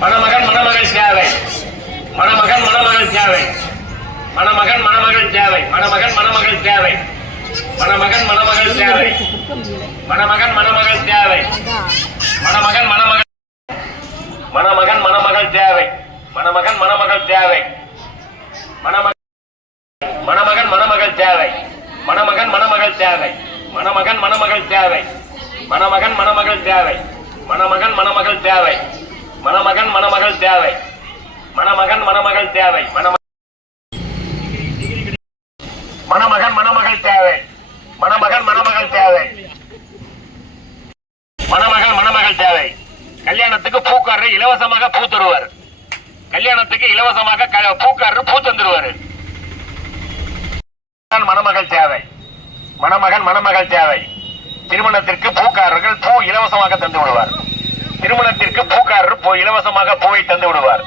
மணமகன் மணமகள் தேவை. மணமகன் மணமகள் தேவை. மணமகன் மணமகள் தேவை. மணமகன் மணமகள் தேவை. மணமகன் மணமகள் தேவை. மணமகன் மணமகள் தேவை. மணமகன் மணமகள் மணமகன் மணமகள் தேவை. மணமகன் மணமகள் தேவை. மணமகன் மணமகள் தேவை. மணமகன் மணமகள் தேவை. மணமகன் மணமகள் தேவை. மணமகன் மணமகள் தேவை. மணமகன் மணமகள் தேவை. மணமகன் மணமகள் தேவை. மணமகன் மணமகள் தேவை. மணமகன் மணமகள் தேவை. மணமகன் மணமகள் தேவை. மணமகன் மணமகள் தேவை. கல்யாணத்துக்கு பூக்காரர் இலவசமாக பூ தருவார். கல்யாணத்துக்கு இலவசமாக பூக்காரர் பூ தந்துருவார். மணமகள் தேவை. மணமகன் மணமகள் தேவை. திருமணத்திற்கு பூக்காரர்கள் பூ இலவசமாக தந்து விடுவார். திருமணத்திற்கு பூக்காரர் இலவசமாக பூவை தந்து விடுவார்.